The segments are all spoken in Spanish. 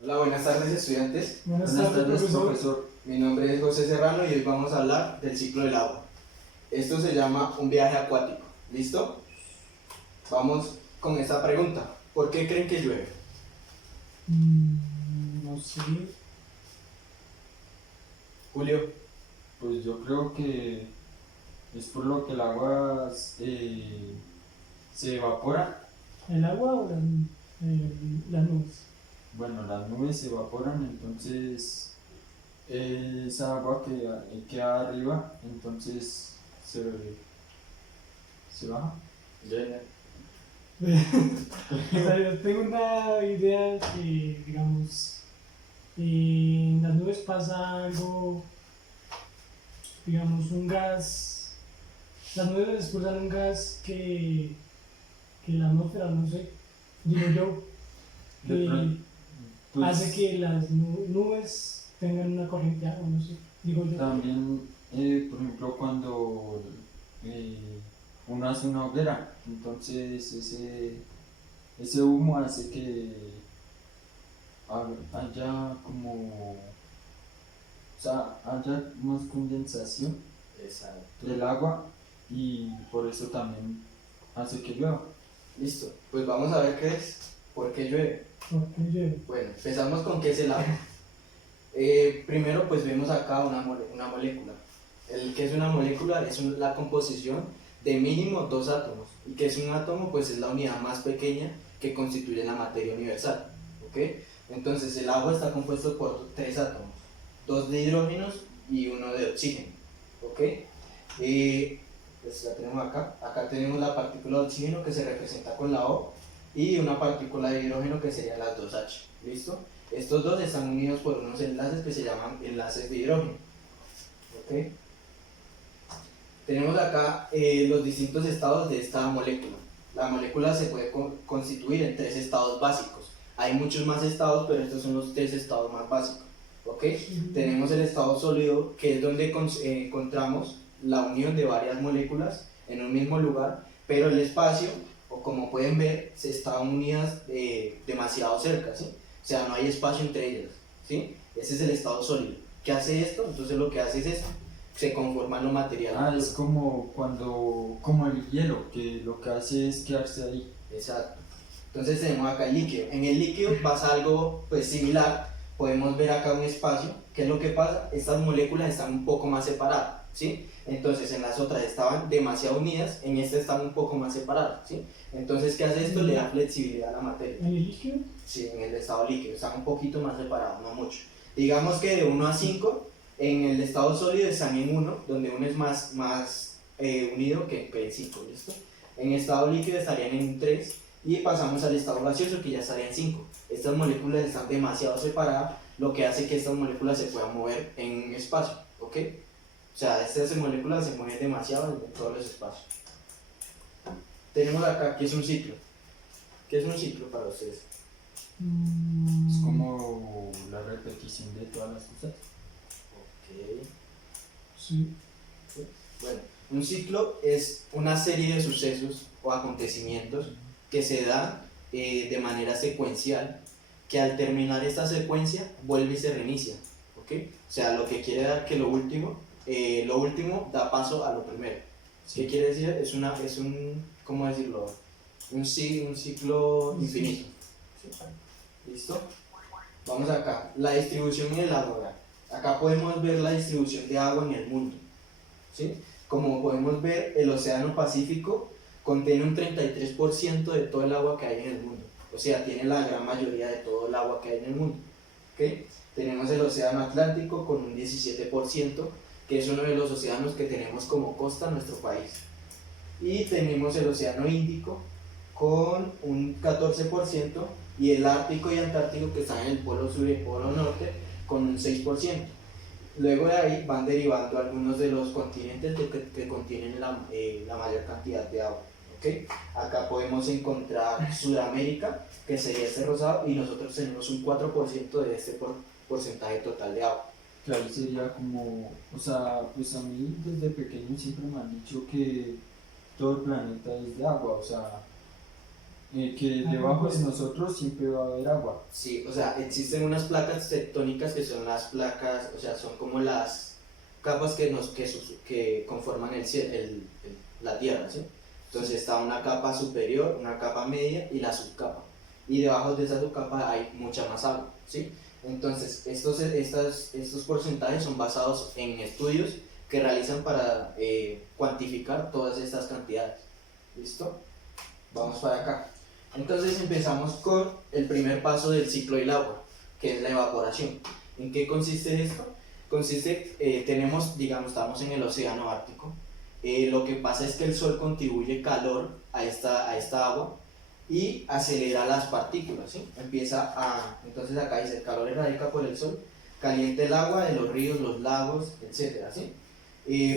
Hola, buenas tardes estudiantes. Buenas tardes, profesor. Mi nombre es José Serrano y hoy vamos a hablar del ciclo del agua. Esto se llama un viaje acuático. ¿Listo? Vamos con esta pregunta. ¿Por qué creen que llueve? No sé. Julio. Pues yo creo que es por lo que el agua se evapora. ¿El agua o las nubes? Bueno, las nubes se evaporan, entonces esa agua que queda arriba, entonces se baja. O sea, yo tengo una idea que, digamos, en las nubes pasa algo, digamos, un gas. Las nubes expulsan un gas que la atmósfera, no sé, digo yo, De pronto, pues, hace que las nubes tengan una corriente de agua, no sé, digo yo. también, por ejemplo, cuando uno hace una hoguera, entonces ese humo hace que haya como, o sea, haya más condensación Exacto. del agua y por eso también hace que llueva. Listo. Pues vamos a ver qué es. ¿Por qué llueve? ¿Por qué llueve? Bueno, empezamos con qué es el agua. Primero pues vemos acá una molécula. El que es una molécula es la composición de mínimo dos átomos. Y que es un átomo pues es la unidad más pequeña que constituye la materia universal. ¿Ok? Entonces el agua está compuesto por tres átomos. Dos de hidrógenos y uno de oxígeno. ¿Ok? Pues la tenemos acá. Acá tenemos la partícula de oxígeno que se representa con la O y una partícula de hidrógeno que serían las dos H. ¿Listo? Estos dos están unidos por unos enlaces que se llaman enlaces de hidrógeno. ¿Ok? Tenemos acá los distintos estados de esta molécula. La molécula se puede constituir en tres estados básicos. Hay muchos más estados, pero estos son los tres estados más básicos. ¿Ok? Tenemos el estado sólido, que es donde encontramos la unión de varias moléculas en un mismo lugar, pero el espacio, o como pueden ver, se están unidas demasiado cerca, ¿sí? O sea, no hay espacio entre ellas, ¿sí? Ese es el estado sólido. ¿Qué hace esto? Entonces lo que hace es esto, se conforman los materiales. Es como el hielo, que lo que hace es quedarse ahí. Exacto. Entonces tenemos acá el líquido. En el líquido pasa algo pues similar. Podemos ver acá un espacio. ¿Qué es lo que pasa? Estas moléculas están un poco más separadas, ¿sí? Entonces en las otras estaban demasiado unidas, en esta están un poco más separadas, ¿sí? Entonces, ¿qué hace esto? Le da flexibilidad a la materia. ¿En el líquido? Sí, en el estado líquido, están un poquito más separados, no mucho. Digamos que de 1 a 5, en el estado sólido están en 1, donde 1 es más unido que el 5, ¿listo? En estado líquido estarían en un 3 y pasamos al estado gaseoso que ya estaría en 5. Estas moléculas están demasiado separadas, lo que hace que estas moléculas se puedan mover en espacio, ¿ok? O sea, estas moléculas se mueven demasiado en todos los espacios. Tenemos acá que es un ciclo. ¿Qué es un ciclo para ustedes? Es como la repetición de todas las cosas. Ok. Sí. Bueno, un ciclo es una serie de sucesos o acontecimientos que se dan de manera secuencial, que al terminar esta secuencia vuelve y se reinicia, ¿ok? O sea, lo que quiere dar que lo último da paso a lo primero. Sí. ¿Qué quiere decir? Es un, ¿cómo decirlo? Un ciclo infinito. ¿Sí? ¿Listo? Vamos acá, la distribución del agua. Acá podemos ver la distribución de agua en el mundo, ¿sí? Como podemos ver, el océano Pacífico contiene un 33% de todo el agua que hay en el mundo. O sea, tiene la gran mayoría de todo el agua que hay en el mundo. ¿Okay? Tenemos el océano Atlántico con un 17%, que es uno de los océanos que tenemos como costa en nuestro país. Y tenemos el océano Índico con un 14% y el Ártico y Antártico, que están en el polo sur y el polo norte, con un 6%. Luego de ahí van derivando algunos de los continentes que contienen la mayor cantidad de agua. ¿Okay? Acá podemos encontrar Sudamérica, que sería este rosado, y nosotros tenemos un 4% de este porcentaje total de agua. Claro, sería como, o sea, pues a mí desde pequeño siempre me han dicho que todo el planeta es de agua, o sea, que debajo de nosotros siempre va a haber agua. Sí, o sea, existen unas placas tectónicas que son las placas, o sea, son como las capas que conforman la Tierra, ¿sí? Entonces está una capa superior, una capa media y la subcapa. Y debajo de esa subcapa hay mucha más agua, ¿sí? Entonces, estos porcentajes son basados en estudios que realizan para cuantificar todas estas cantidades. ¿Listo? Vamos para acá. Entonces empezamos con el primer paso del ciclo del agua, que es la evaporación. ¿En qué consiste esto? Consiste, digamos, estamos en el océano Ártico. Lo que pasa es que el sol contribuye calor a esta agua y acelera las partículas, ¿sí? Entonces acá dice, el calor irradica por el sol, calienta el agua de los ríos, los lagos, etcétera, ¿sí?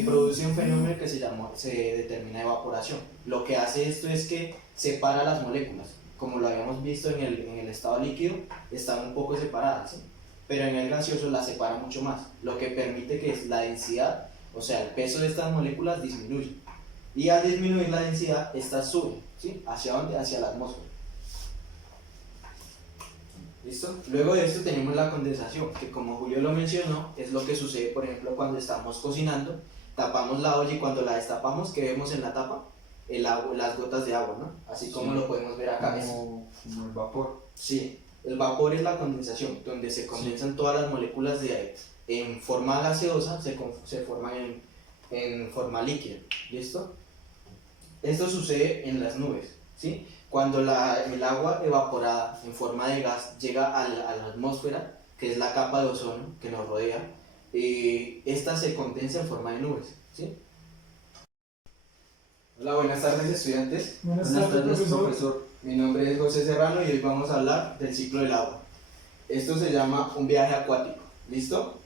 Produce un fenómeno que se determina evaporación. Lo que hace esto es que separa las moléculas. Como lo habíamos visto en el estado líquido, están un poco separadas, ¿sí? Pero en el gaseoso las separa mucho más, lo que permite que la densidad, o sea, el peso de estas moléculas disminuya. Y al disminuir la densidad, estas suben, ¿sí? ¿Hacia dónde? Hacia la atmósfera. ¿Listo? Luego de esto tenemos la condensación, que como Julio lo mencionó, es lo que sucede, por ejemplo, cuando estamos cocinando, tapamos la olla y cuando la destapamos, ¿qué vemos en la tapa? Las gotas de agua, ¿no? Así como Sí. lo podemos ver acá. Como el vapor. Sí, el vapor es la condensación, donde se condensan todas las moléculas de aire. En forma gaseosa se forman en forma líquida. ¿Listo? Esto sucede en las nubes, ¿sí? Cuando el agua evaporada en forma de gas llega a la atmósfera, que es la capa de ozono que nos rodea, esta se condensa en forma de nubes, ¿sí? Hola, buenas tardes, estudiantes. Buenas Buenas tardes, tardes, profesor. profesor. Mi nombre es José Serrano y hoy vamos a hablar del ciclo del agua. Esto se llama un viaje acuático. ¿Listo?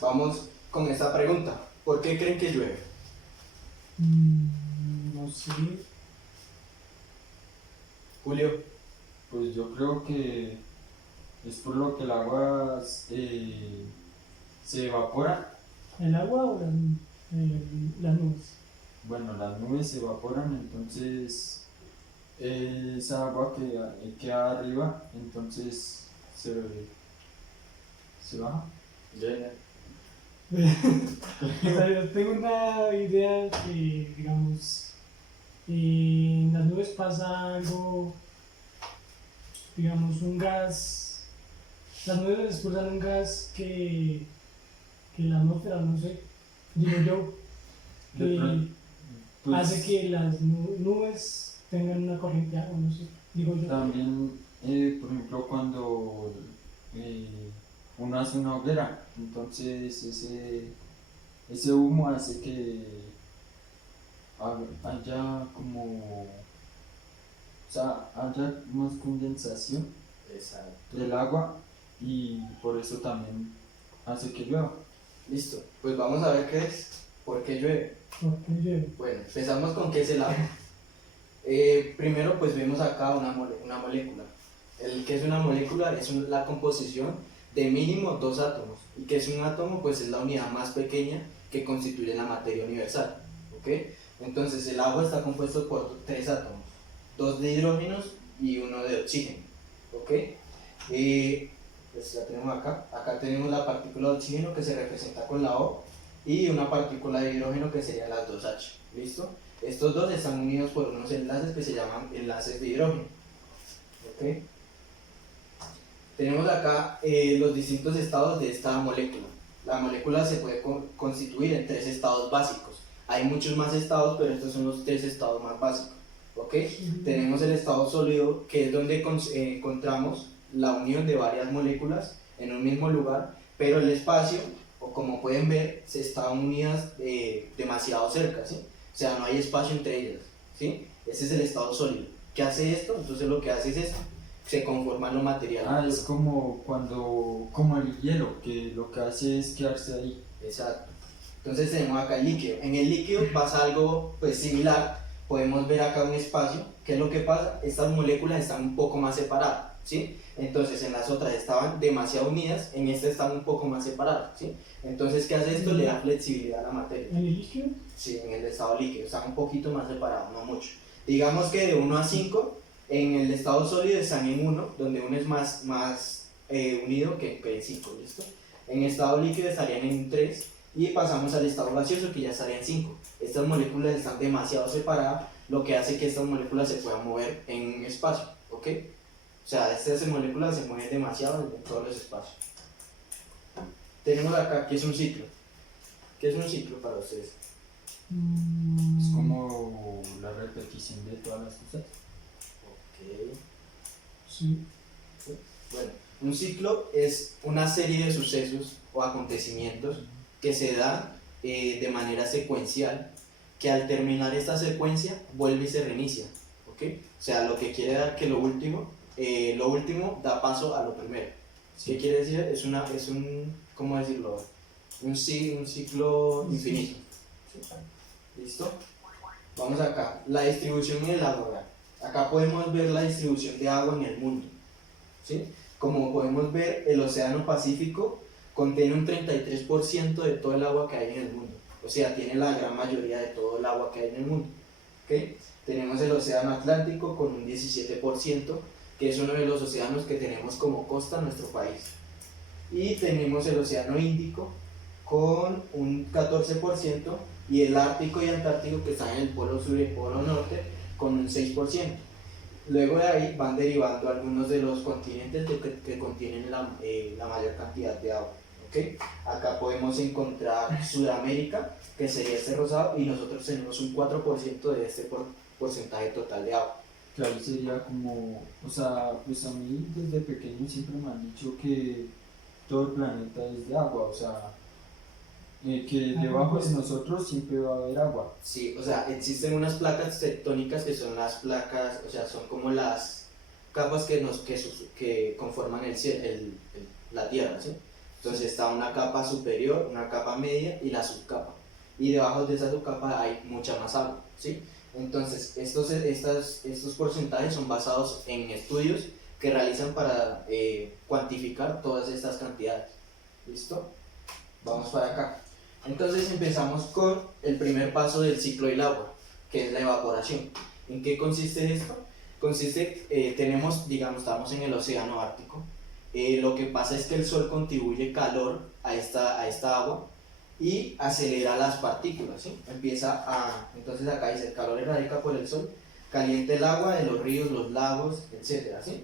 Vamos con esta pregunta. ¿Por qué creen que llueve? No sé. Julio. Pues yo creo que es por lo que el agua se evapora. ¿El agua o las nubes? Bueno, las nubes se evaporan, entonces esa agua que queda arriba, entonces se baja. O sea, yo tengo una idea que, digamos, en las nubes pasa algo, digamos, un gas. Las nubes expulsan un gas que la atmósfera, no sé, digo yo, De que pronto, pues, hace que las nubes tengan una corriente de agua, no sé, digo yo. también, por ejemplo, cuando uno hace una hoguera, entonces ese humo hace que haya como, o sea, haya más condensación Exacto. del agua y por eso también hace que llueva. Listo. Pues vamos a ver qué es. ¿Por qué llueve? ¿Por qué llueve? Bueno, empezamos con qué es el agua. Primero pues vemos acá una molécula. ¿Qué es una molécula? Es la composición de mínimo dos átomos. ¿Y qué es un átomo? Pues es la unidad más pequeña que constituye la materia universal. ¿Ok? Entonces el agua está compuesto por tres átomos, dos de hidrógenos y uno de oxígeno. ¿Ok? Pues la tenemos acá. Acá tenemos la partícula de oxígeno que se representa con la O y una partícula de hidrógeno que serían las dos H. ¿Listo? Estos dos están unidos por unos enlaces que se llaman enlaces de hidrógeno. ¿Ok? Tenemos acá los distintos estados de esta molécula. La molécula se puede constituir en tres estados básicos. Hay muchos más estados, pero estos son los tres estados más básicos. ¿Ok? Tenemos el estado sólido, que es donde encontramos la unión de varias moléculas en un mismo lugar, pero el espacio, o como pueden ver, se están unidas demasiado cerca, ¿sí? O sea, no hay espacio entre ellas, ¿sí? Ese es el estado sólido. ¿Qué hace esto? Entonces lo que hace es esto, se conforman los materiales. Es como el hielo, que lo que hace es quedarse ahí. Exacto. Entonces tenemos acá el líquido. En el líquido pasa algo pues similar. Podemos ver acá un espacio. ¿Qué es lo que pasa? Estas moléculas están un poco más separadas, ¿sí? Entonces en las otras estaban demasiado unidas, en esta están un poco más separadas, ¿sí? Entonces, ¿qué hace esto? Le da flexibilidad a la materia. ¿En el líquido? Sí, en el estado líquido, están un poquito más separados, no mucho. Digamos que de 1 a 5, En el estado sólido están en 1, donde 1 es más unido que en 5, ¿listo? En estado líquido estarían en 3 y pasamos al estado gaseoso que ya estaría en 5. Estas moléculas están demasiado separadas, lo que hace que estas moléculas se puedan mover en un espacio, ¿ok? O sea, estas moléculas se mueven demasiado en todos los espacios. Tenemos acá que es un ciclo. ¿Qué es un ciclo para ustedes? Es como la repetición de todas las cosas. Ok. Sí. Bueno, un ciclo es una serie de sucesos o acontecimientos que se dan de manera secuencial, que al terminar esta secuencia vuelve y se reinicia, ¿ok? O sea, lo que quiere dar que lo último da paso a lo primero. ¿Qué quiere decir? Es un, ¿cómo decirlo? Un ciclo infinito. ¿Sí? ¿Listo? Vamos acá, la distribución en el agua. ¿Verdad? Acá podemos ver la distribución de agua en el mundo. ¿Sí? Como podemos ver, el Océano Pacífico contiene un 33% de todo el agua que hay en el mundo. O sea, tiene la gran mayoría de todo el agua que hay en el mundo. ¿Okay? Tenemos el Océano Atlántico con un 17%, que es uno de los océanos que tenemos como costa en nuestro país. Y tenemos el Océano Índico con un 14% y el Ártico y Antártico, que están en el polo sur y el polo norte, con un 6%. Luego de ahí van derivando algunos de los continentes que contienen la mayor cantidad de agua. ¿Okay? Acá podemos encontrar Sudamérica, que sería este rosado, y nosotros tenemos un 4% de este porcentaje total de agua. Que ahí sería como, o sea, pues a mí desde pequeño siempre me han dicho que todo el planeta es de agua, o sea, que debajo de nosotros siempre va a haber agua. Sí, o sea, existen unas placas tectónicas que son las placas, o sea, son como las capas que conforman la Tierra, ¿sí? Entonces está una capa superior, una capa media y la subcapa. Y debajo de esa subcapa hay mucha más agua, ¿sí? Entonces, estos porcentajes son basados en estudios que realizan para cuantificar todas estas cantidades. ¿Listo? Vamos para acá. Entonces empezamos con el primer paso del ciclo del agua, que es la evaporación. ¿En qué consiste esto? Estamos en el océano Ártico. Lo que pasa es que el sol contribuye calor a esta agua y acelera las partículas, ¿sí? Entonces acá dice, el calor irradica por el sol, calienta el agua de los ríos, los lagos, etc., ¿sí?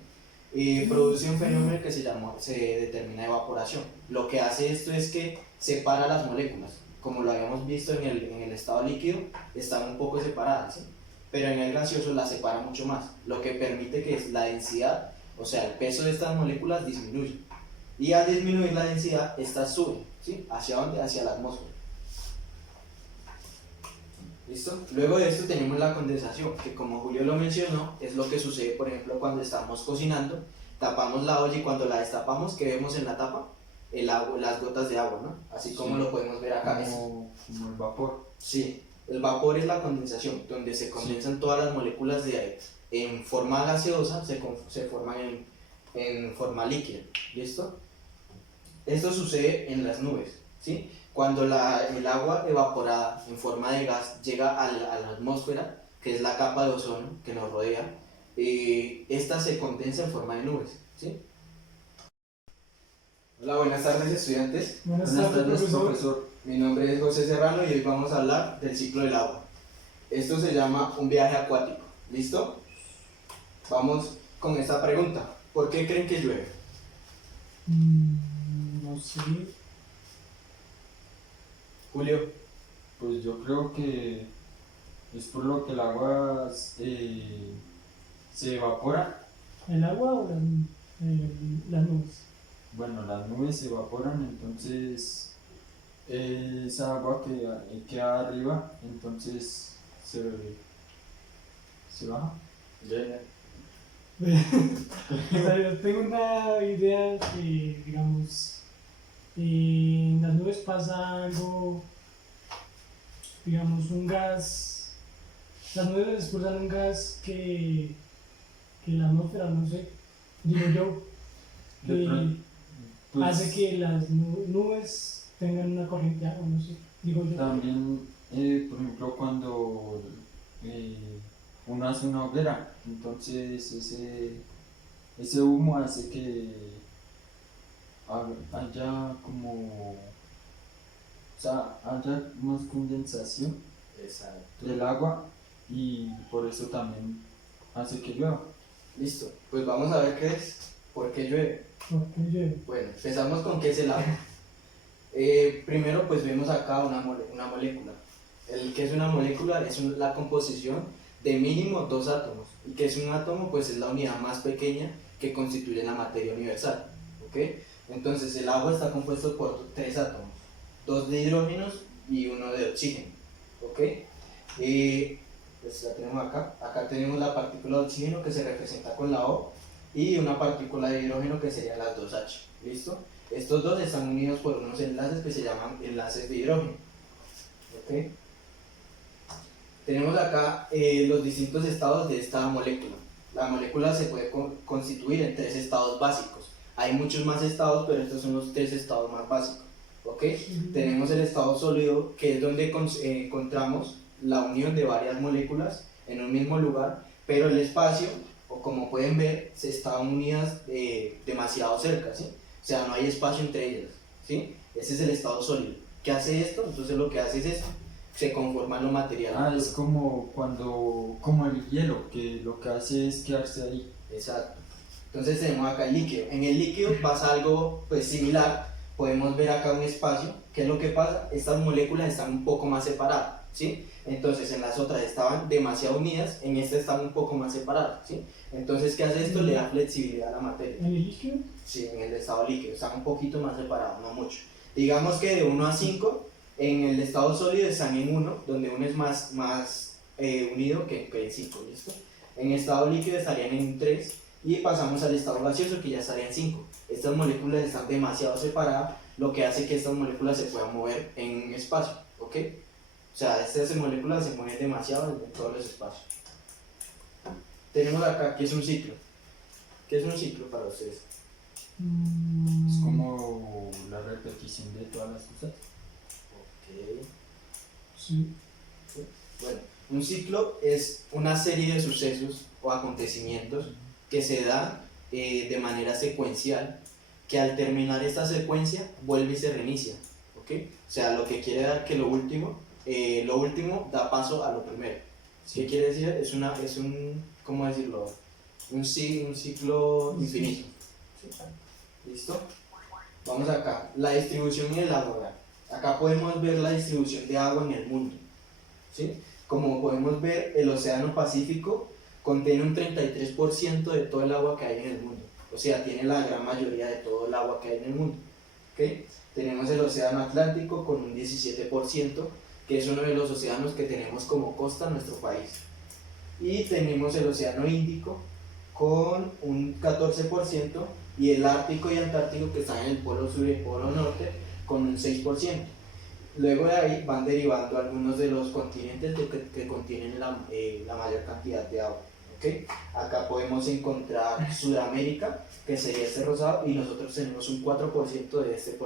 Produce un fenómeno que se determina evaporación. Lo que hace esto es que separa las moléculas. Como lo habíamos visto en el estado líquido, están un poco separadas, ¿sí? Pero en el gaseoso las separa mucho más, lo que permite que la densidad, o sea, el peso de estas moléculas disminuya. Y al disminuir la densidad, estas suben, ¿sí? ¿Hacia dónde? Hacia la atmósfera. ¿Listo? Luego de esto tenemos la condensación, que como Julio lo mencionó, es lo que sucede, por ejemplo, cuando estamos cocinando, tapamos la olla y cuando la destapamos, ¿qué vemos en la tapa? El agua, las gotas de agua, ¿no? Así como lo podemos ver acá. Como el vapor. Sí, el vapor es la condensación, donde se condensan todas las moléculas de aire. En forma gaseosa se forman en forma líquida. ¿Listo? Esto sucede en las nubes, ¿sí? Cuando el agua evaporada en forma de gas llega a la atmósfera, que es la capa de ozono que nos rodea, esta se condensa en forma de nubes, ¿sí? Hola, buenas tardes, estudiantes. Buenas tardes, profesor. Mi nombre es José Serrano y hoy vamos a hablar del ciclo del agua. Esto se llama un viaje acuático. ¿Listo? Vamos con esta pregunta. ¿Por qué creen que llueve? No sé. Julio. Pues yo creo que es por lo que el agua se evapora. ¿El agua o las nubes? Bueno, las nubes se evaporan, entonces esa agua que queda arriba, entonces se baja. O sea, yo tengo una idea que, digamos, en las nubes pasa algo, digamos, un gas. Las nubes expulsan un gas que la atmósfera, no sé, digo yo, De pronto, pues, hace que las nubes tengan una corriente de agua, no sé, digo yo. también, por ejemplo, cuando uno hace una hoguera, entonces ese humo hace que haya como, o sea, haya más condensación Exacto. del agua y por eso también hace que llueva. Listo. Pues vamos a ver qué es. ¿Por qué llueve? Porque llueve. Bueno, empezamos con qué es el agua. Primero pues vemos acá una molécula. El que es una molécula es la composición de mínimo dos átomos. Y que es un átomo pues es la unidad más pequeña que constituye la materia universal. ¿Ok? Entonces el agua está compuesto por tres átomos. Dos de hidrógenos y uno de oxígeno. ¿Ok? Pues la tenemos acá. Acá tenemos la partícula de oxígeno que se representa con la O y una partícula de hidrógeno que serían las dos H. ¿Listo? Estos dos están unidos por unos enlaces que se llaman enlaces de hidrógeno. ¿Ok? Tenemos acá los distintos estados de esta molécula. La molécula se puede constituir en tres estados básicos. Hay muchos más estados, pero estos son los tres estados más básicos. ¿Ok? Tenemos el estado sólido, que es donde encontramos la unión de varias moléculas en un mismo lugar, pero el espacio, o como pueden ver, se están unidas demasiado cerca, ¿sí? O sea, no hay espacio entre ellas, ¿sí? Ese es el estado sólido. ¿Qué hace esto? Entonces lo que hace es esto, se conforman los materiales. Es como el hielo, que lo que hace es quedarse ahí. Exacto. Entonces tenemos acá el líquido. En el líquido pasa algo pues similar. Podemos ver acá un espacio. ¿Qué es lo que pasa? Estas moléculas están un poco más separadas, ¿sí? Entonces en las otras estaban demasiado unidas, en esta están un poco más separadas, ¿sí? Entonces, ¿qué hace esto? Le da flexibilidad a la materia. ¿En el líquido? Sí, en el estado líquido, están un poquito más separados, no mucho. Digamos que de 1 a 5, en el estado sólido están en 1, donde uno es más unido que en 5, ¿listo? En estado líquido estarían en 3 y pasamos al estado gaseoso que ya estaría en 5. Estas moléculas están demasiado separadas, lo que hace que estas moléculas se puedan mover en un espacio, ¿ok? O sea, estas moléculas se mueven demasiado en todos los espacios. Tenemos acá, ¿qué es un ciclo? ¿Qué es un ciclo para ustedes? Es como la repetición de todas las cosas. Ok. Sí. Bueno, un ciclo es una serie de sucesos o acontecimientos que se dan de manera secuencial, que al terminar esta secuencia vuelve y se reinicia, ¿ok? O sea, lo que quiere dar que lo último da paso a lo primero. ¿Qué quiere decir? Es un, ¿cómo decirlo? Un ciclo infinito. ¿Sí? ¿Listo? Vamos acá, la distribución del agua. Acá podemos ver la distribución de agua en el mundo, ¿sí? Como podemos ver, el océano Pacífico contiene un 33% de todo el agua que hay en el mundo. O sea, tiene la gran mayoría de todo el agua que hay en el mundo. ¿Okay? Tenemos el océano Atlántico con un 17%, que es uno de los océanos que tenemos como costa en nuestro país. Y tenemos el océano Índico con un 14% y el Ártico y Antártico, que están en el polo sur y el polo norte, con un 6%. Luego de ahí van derivando algunos de los continentes que contienen la mayor cantidad de agua. ¿Okay? Acá podemos encontrar Sudamérica, que sería este rosado, y nosotros tenemos un 4% de este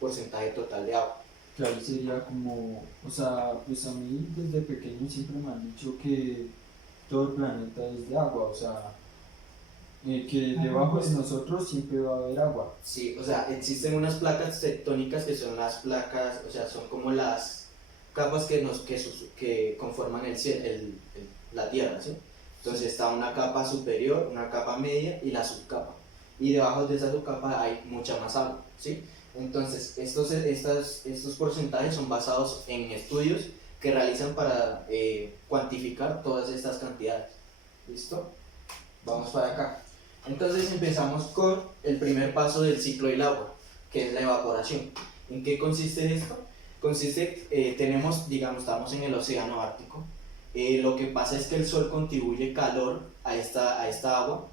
porcentaje total de agua. Que ahí sería como, o sea, pues a mí desde pequeño siempre me han dicho que todo el planeta es de agua, o sea, que debajo de nosotros siempre va a haber agua. Sí, o sea, existen unas placas tectónicas que son las placas, o sea, son como las capas que conforman la Tierra, ¿sí? Entonces está una capa superior, una capa media y la subcapa. Y debajo de esa subcapa hay mucha más agua, ¿sí? Entonces, estos porcentajes son basados en estudios que realizan para cuantificar todas estas cantidades. ¿Listo? Vamos para acá. Entonces empezamos con el primer paso del ciclo del agua, que es la evaporación. ¿En qué consiste esto? Consiste, estamos en el océano Ártico. Lo que pasa es que el sol contribuye calor a esta agua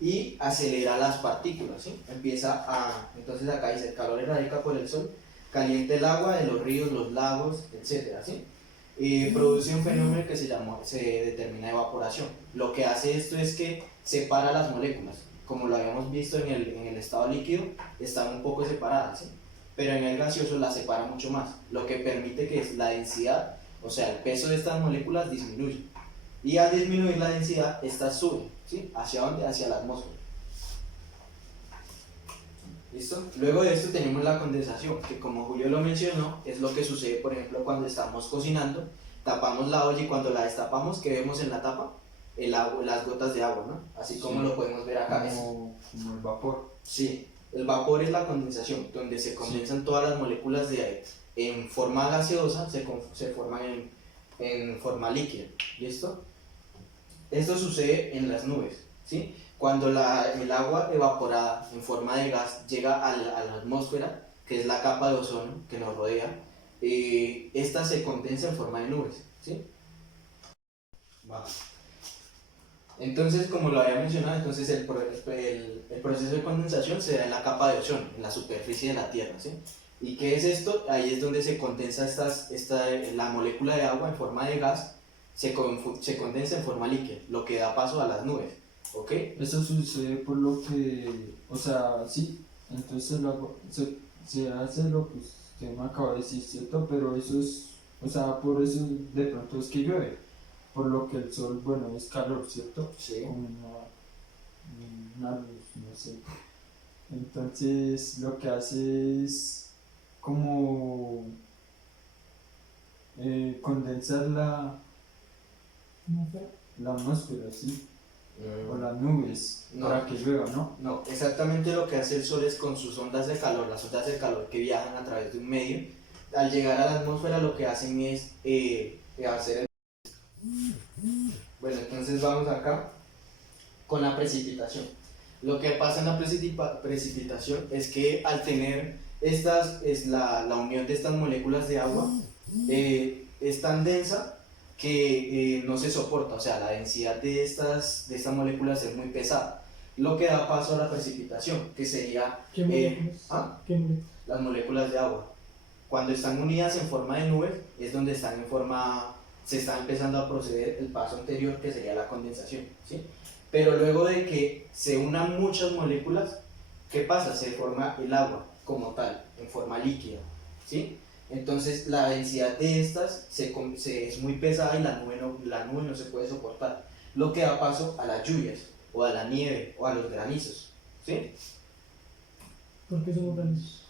y acelera las partículas, ¿sí? Entonces acá dice, el calor irradica por el sol, calienta el agua de los ríos, los lagos, etc., ¿sí? Produce un fenómeno que se determina evaporación. Lo que hace esto es que separa las moléculas. Como lo habíamos visto en el estado líquido, están un poco separadas, ¿sí? Pero en el gaseoso las separa mucho más, lo que permite que la densidad, o sea, el peso de estas moléculas disminuya. Y al disminuir la densidad, esta sube, ¿sí? ¿Hacia dónde? Hacia la atmósfera. ¿Listo? Luego de esto tenemos la condensación, que como Julio lo mencionó, es lo que sucede, por ejemplo, cuando estamos cocinando, tapamos la olla y cuando la destapamos, ¿qué vemos en la tapa? El agua, las gotas de agua, ¿no? Así como Sí. lo podemos ver acá. Como el vapor. Sí, el vapor es la condensación, donde se condensan todas las moléculas de aire. En forma gaseosa se forman en forma líquida. ¿Listo? Esto sucede en las nubes, ¿sí? Cuando el agua evaporada en forma de gas llega a la atmósfera, que es la capa de ozono que nos rodea, esta se condensa en forma de nubes, ¿sí? Va. Entonces, como lo había mencionado, entonces el proceso de condensación se da en la capa de ozono, en la superficie de la Tierra, ¿sí? ¿Y qué es esto? Ahí es donde se condensa la molécula de agua en forma de gas, se condensa en forma líquida, lo que da paso a las nubes, ¿ok? Eso sucede por lo que, o sea, sí, entonces se hace lo que usted me acaba de decir, ¿cierto? Pero eso es, o sea, por eso de pronto es que llueve, por lo que el sol, bueno, es calor, ¿cierto? Sí. Como una luz, no sé. Entonces lo que hace es como condensar ¿Cómo fue? la atmósfera, ¿sí? O las nubes, No. para que llueva, ¿no? No, exactamente lo que hace el Sol es con sus ondas de calor, las ondas de calor que viajan a través de un medio, al llegar a la atmósfera lo que hacen es hacer el... Bueno, entonces vamos acá con la precipitación. Lo que pasa en la precipitación es que al tener la unión de estas moléculas de agua, es tan densa que no se soporta, o sea, la densidad de estas moléculas es muy pesada, lo que da paso a la precipitación, que sería ¿Qué moléculas? ¿Qué moléculas? las moléculas de agua. Cuando están unidas en forma de nubes, es donde se está empezando a proceder el paso anterior, que sería la condensación, ¿sí? Pero luego de que se unan muchas moléculas, ¿qué pasa? Se forma el agua como tal, en forma líquida, ¿sí? Entonces la densidad de estas es muy pesada y la nube no se puede soportar, lo que da paso a las lluvias, o a la nieve, o a los granizos, ¿sí? ¿Por qué son los granizos?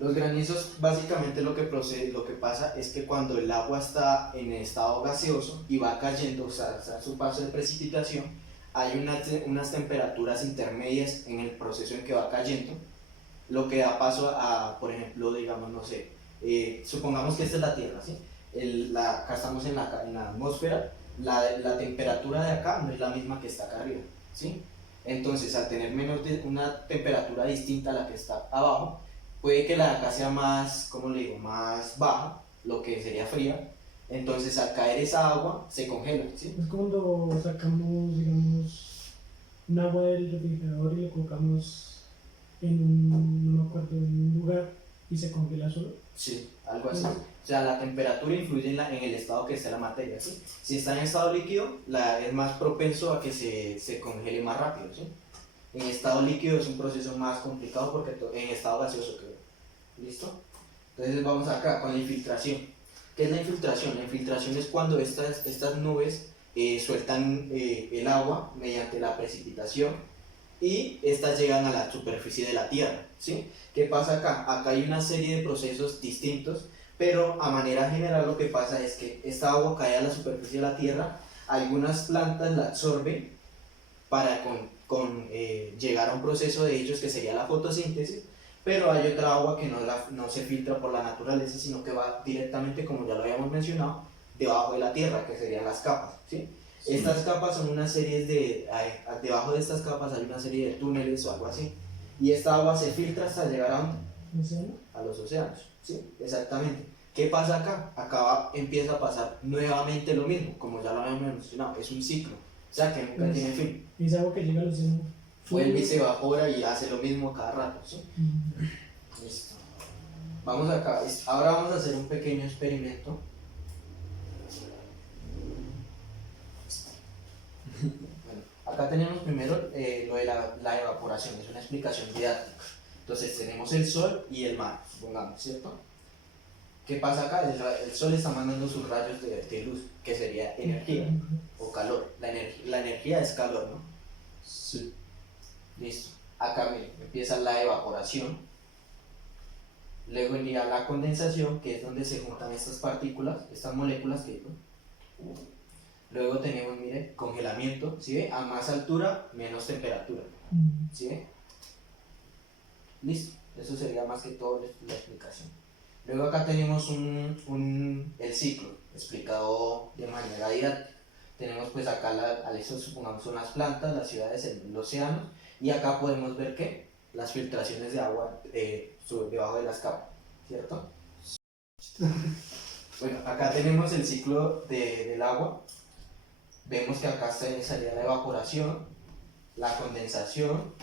Los granizos básicamente lo que pasa es que cuando el agua está en estado gaseoso y va cayendo, o sea, a su paso de precipitación, hay unas temperaturas intermedias en el proceso en que va cayendo, lo que da paso a, por ejemplo, digamos, no sé, supongamos que esta es la Tierra, ¿sí? Acá estamos en la atmósfera, la temperatura de acá no es la misma que está acá arriba, ¿sí? Entonces, al tener una temperatura distinta a la que está abajo, puede que la de acá sea más, ¿cómo le digo?, más baja, lo que sería fría. Entonces, al caer esa agua, se congela, ¿sí? Es cuando sacamos, digamos, un agua del refrigerador y lo colocamos no me acuerdo, en un lugar y se congela solo. Sí, algo así. O sea, la temperatura influye en el estado que esté la materia, ¿sí? Si está en estado líquido, es más propenso a que se congele más rápido, ¿sí? En estado líquido es un proceso más complicado porque en estado gaseoso, creo. ¿Listo? Entonces vamos acá con la infiltración. ¿Qué es la infiltración? La infiltración es cuando estas nubes sueltan el agua mediante la precipitación y estas llegan a la superficie de la Tierra, ¿sí? ¿Qué pasa acá? Acá hay una serie de procesos distintos, pero a manera general lo que pasa es que esta agua cae a la superficie de la Tierra, algunas plantas la absorben para llegar a un proceso de ellos que sería la fotosíntesis, pero hay otra agua que no se filtra por la naturaleza, sino que va directamente, como ya lo habíamos mencionado, debajo de la Tierra, que serían las capas, ¿sí? Sí. Estas capas son una serie debajo de estas capas hay una serie de túneles o algo así, y esta agua se filtra hasta llegar a ¿dónde? A los océanos, ¿sí? Exactamente. ¿Qué pasa acá? Acá empieza a pasar nuevamente lo mismo, como ya lo habíamos mencionado, es un ciclo, o sea que nunca tiene fin. Y es agua que llega a los océanos. Vuelve y se evapora y hace lo mismo cada rato, ¿sí? Listo. Vamos acá, ahora vamos a hacer un pequeño experimento. Bueno, acá tenemos primero lo de la evaporación, es una explicación didáctica. Entonces tenemos el sol y el mar, supongamos, ¿cierto? ¿Qué pasa acá? El sol está mandando sus rayos de luz, que sería energía o calor. La energía es calor, ¿no? Sí. Listo. Acá miren, empieza la evaporación. Luego iría la condensación, que es donde se juntan estas partículas, estas moléculas que digo. Luego tenemos, mire, congelamiento, ¿sí ve? A más altura, menos temperatura, ¿sí ve? Listo, eso sería más que todo la explicación. Luego acá tenemos el ciclo, explicado de manera didáctica. Tenemos pues acá, eso supongamos son las plantas, las ciudades, el océano, y acá podemos ver que las filtraciones de agua debajo de las capas, ¿cierto? Bueno, acá tenemos el ciclo del agua. Vemos que acá sería la evaporación, la condensación,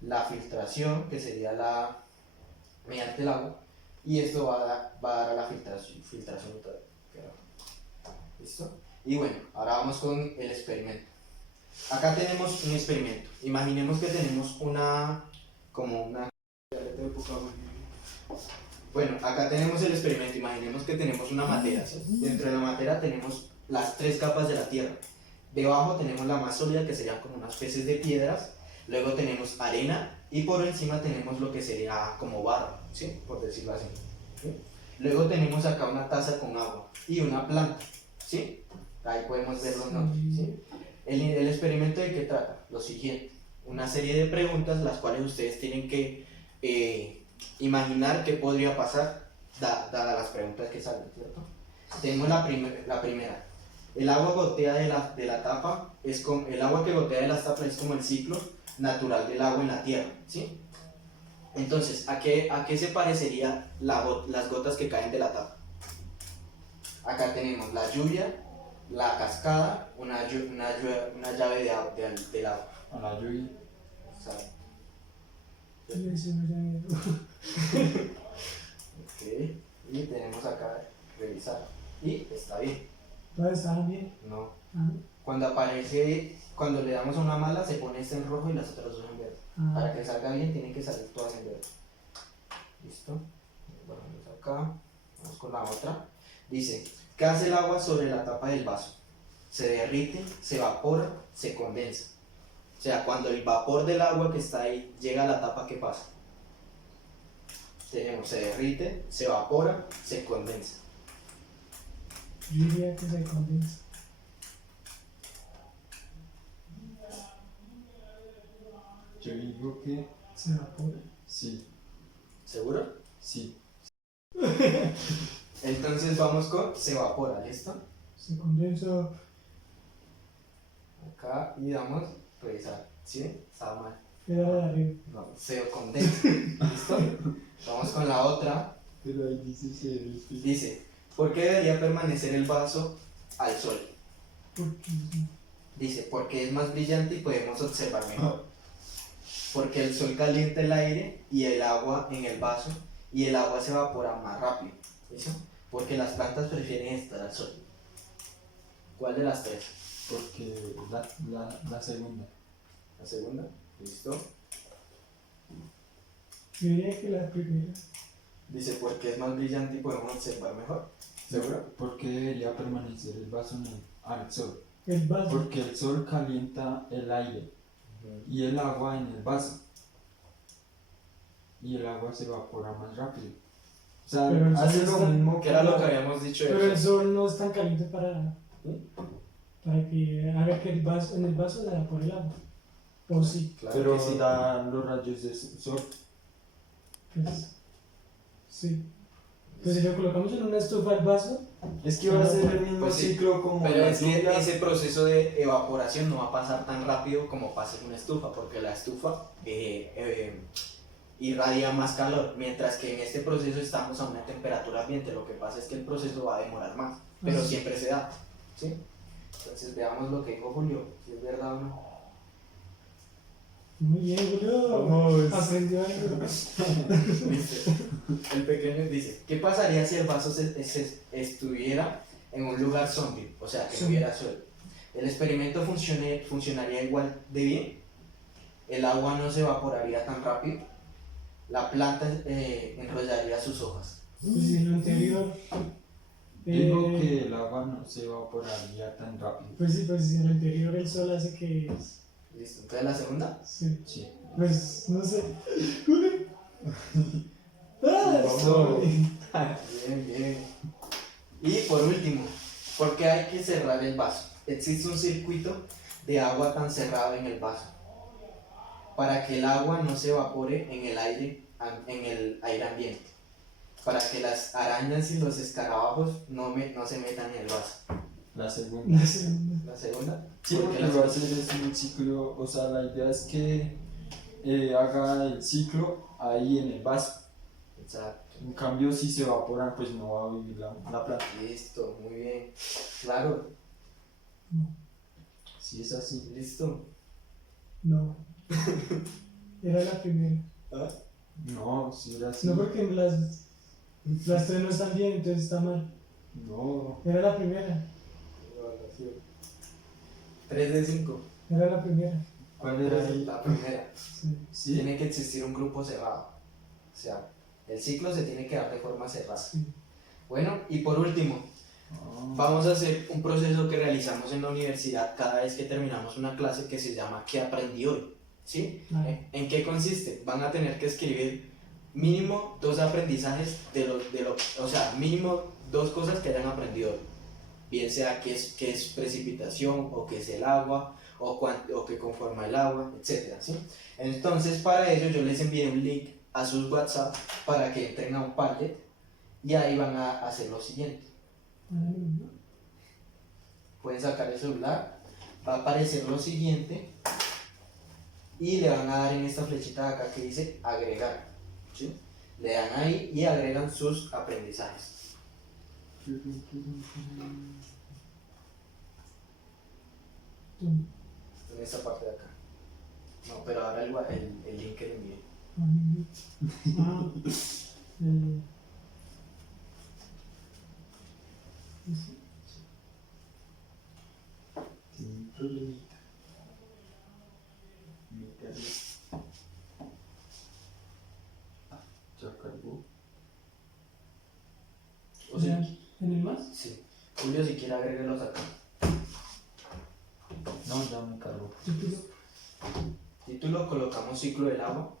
la filtración, que sería mediante el agua, y esto va a dar a la filtración total. ¿Listo? Y bueno, ahora vamos con el experimento. Acá tenemos un experimento. Imaginemos que tenemos Bueno, acá tenemos el experimento. Imaginemos que tenemos una matera, ¿sí? Dentro de la matera tenemos las 3 capas de la Tierra. Debajo tenemos la más sólida, que serían como unas especies de piedras. Luego tenemos arena y por encima tenemos lo que sería como barro, ¿sí? Por decirlo así, ¿sí? Luego tenemos acá una taza con agua y una planta, ¿sí? Ahí podemos ver los nombres, ¿sí? El experimento, ¿de qué trata? Lo siguiente: una serie de preguntas las cuales ustedes tienen que imaginar qué podría pasar dadas las preguntas que salen, ¿cierto? Tenemos la primera. El agua gotea de la tapa el agua que gotea de las tapas es como el ciclo natural del agua en la tierra, ¿sí? Entonces, ¿a qué se parecería las gotas que caen de la tapa? Acá tenemos la lluvia, la cascada, una llave del agua. A la lluvia. ¿Sabe? Ok, y tenemos acá revisar. Y está bien. ¿Todas estaban bien? No. Ah, Cuando le damos a una mala, se pone esta en rojo y las otras dos en verde. ah. Para que salga bien, tienen que salir todas en verde. ¿Listo? Volvemos acá. Vamos con la otra. Dice: ¿qué hace el agua sobre la tapa del vaso? Se derrite, se evapora, se condensa. O sea, cuando el vapor del agua que está ahí llega a la tapa, ¿qué pasa? Tenemos: se derrite, se evapora, se condensa. Yo diría que se condensa. Yo digo que Se evapora. sí. ¿Seguro? Sí. Entonces vamos con se evapora, ¿listo? Se condensa. Acá y damos revisar. ¿Sí? Estaba mal. Queda de arriba. No, se condensa. ¿Listo? Vamos con la otra. Pero ahí dice se derrite. Dice: ¿por qué debería permanecer el vaso al sol? Porque Dice: porque es más brillante y podemos observar mejor. Porque el sol calienta el aire y el agua en el vaso y el agua se evapora más rápido. ¿Listo? Porque las plantas prefieren estar al sol. ¿Cuál de las tres? Porque la segunda. ¿La segunda? ¿Listo? yo diría que la primera. Dice: porque es más brillante y podemos observar mejor. ¿Seguro? ¿Por qué debería permanecer el vaso al sol? El vaso. Porque el sol calienta el aire y el agua en el vaso. Y el agua se evapora más rápido. O sea, Pero el sol hace lo está- mismo Que era lo que habíamos dicho. Pero de el eso. sol no es tan caliente para que haga que en el vaso se evapore el agua. O sí, Claro Pero que sí. da los rayos de sol. pues sí. Pues si lo colocamos en una estufa el vaso, Es que va a ser el mismo Pues sí, ciclo como Pero la es que lluvia. ese proceso de evaporación no va a pasar tan rápido como pasa en una estufa, porque la estufa irradia más calor, mientras que en este proceso estamos a una temperatura ambiente. Lo que pasa es que el proceso va a demorar más, pero Ah. siempre se da, ¿sí? Entonces veamos lo que dijo Julio, si es verdad o no. muy bien, Julio. Vamos. Aprendió algo. Dice, el pequeño dice: ¿qué pasaría si el vaso estuviera en un lugar zombie? O sea, que no Sí. hubiera sol. El experimento funcionaría igual de bien, el agua no se evaporaría tan rápido, la planta enrollaría sus hojas, Pues en lo anterior. Digo eh, que el agua no se evaporaría tan rápido. Pues sí, pues en lo anterior el sol hace que. Listo. Entonces la segunda. Sí. Sí. Pues no sé. ¡Ah! Vamos. Sorry. Bien, bien. Y por último, ¿por qué hay que cerrar el vaso? Existe un circuito de agua tan cerrado en el vaso para que el agua no se evapore en el aire ambiente, para que las arañas y los escarabajos no se metan en el vaso. La segunda. No sé. La segunda. Sí, ¿Por porque qué la lo va a segunda? hacer es un ciclo, o sea, la idea es que haga el ciclo ahí en el vaso. Exacto. En cambio, si se evaporan, pues no va a vivir la planta. Listo, muy bien. Claro, Si es así. listo. No. Era la primera. ¿Ah? No, si era así. No, porque las tres no están bien, entonces está mal. No. Era la primera. 3 de 5. Era la primera. ¿Cuál era ahí? La primera. Sí. Sí. Tiene que existir un grupo cerrado. O sea, el ciclo se tiene que dar de forma cerrada. Sí. Bueno, y por último, Ah, vamos a hacer un proceso que realizamos en la universidad cada vez que terminamos una clase que se llama ¿Qué aprendí hoy? ¿Sí? Claro. ¿En qué consiste? Van a tener que escribir mínimo 2 aprendizajes o sea, mínimo 2 cosas que hayan aprendido hoy. Bien sea qué es precipitación, o qué es el agua, o qué conforma el agua, etc. ¿sí? Entonces, para ello yo les envié un link a sus WhatsApp para que entren a un Padlet y ahí van a hacer lo siguiente. Pueden sacar el celular, va a aparecer lo siguiente y le van a dar en esta flechita de acá que dice agregar. ¿sí? Le dan ahí y agregan sus aprendizajes. En esta parte de acá. No, pero ahora el link que le envié. Ah, tiene un problemita. Métale. Ya cargó. O sea, ¿En el más? sí. Julio, si quiere agréguelos acá. No, ya me cargó. Título, colocamos ciclo del agua.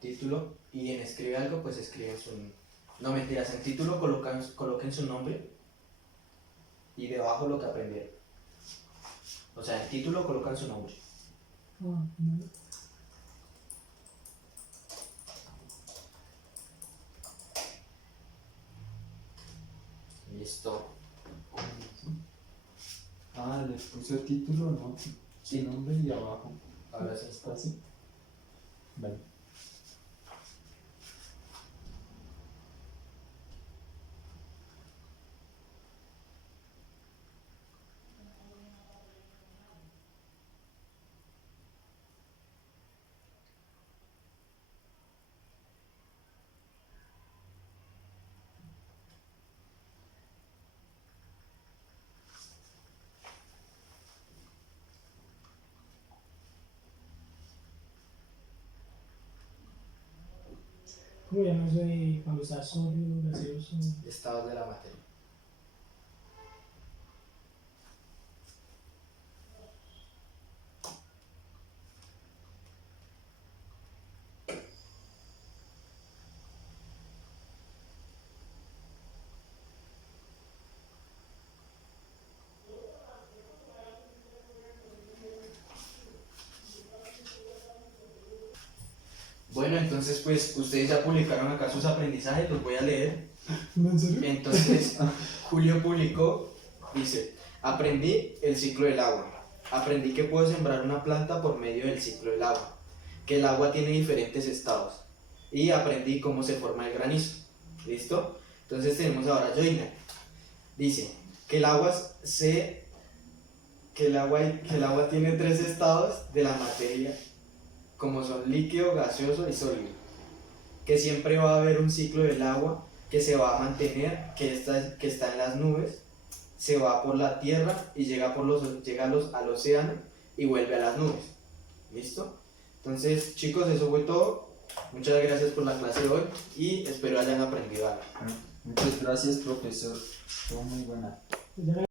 Título, y en escribe algo, pues escriben su... No mentiras, en título coloquen su nombre y debajo lo que aprendieron. O sea, en título colocan su nombre. Ah, no. Listo. Ah, le puso el título, ¿no? Sí. Su nombre y abajo. Ahora sí. Está así. Vale. ¿Cómo llama eso de cuando está sólido, gaseoso? Estados de la materia. Bueno, entonces pues ustedes ya publicaron acá sus aprendizajes, los voy a leer. ¿En serio? Entonces, Julio publicó, dice, aprendí el ciclo del agua, aprendí que puedo sembrar una planta por medio del ciclo del agua, que el agua tiene diferentes estados, y aprendí cómo se forma el granizo. ¿Listo? Entonces tenemos ahora Joiner, dice que que el agua tiene 3 estados de la materia, como son líquido, gaseoso y sólido, que siempre va a haber un ciclo del agua que se va a mantener, que está en las nubes, se va por la tierra y llega al océano y vuelve a las nubes. ¿Listo? Entonces, chicos, eso fue todo. Muchas gracias por la clase de hoy y espero hayan aprendido algo. Muchas gracias, profesor. Estuvo muy buena. Ya